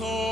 soul.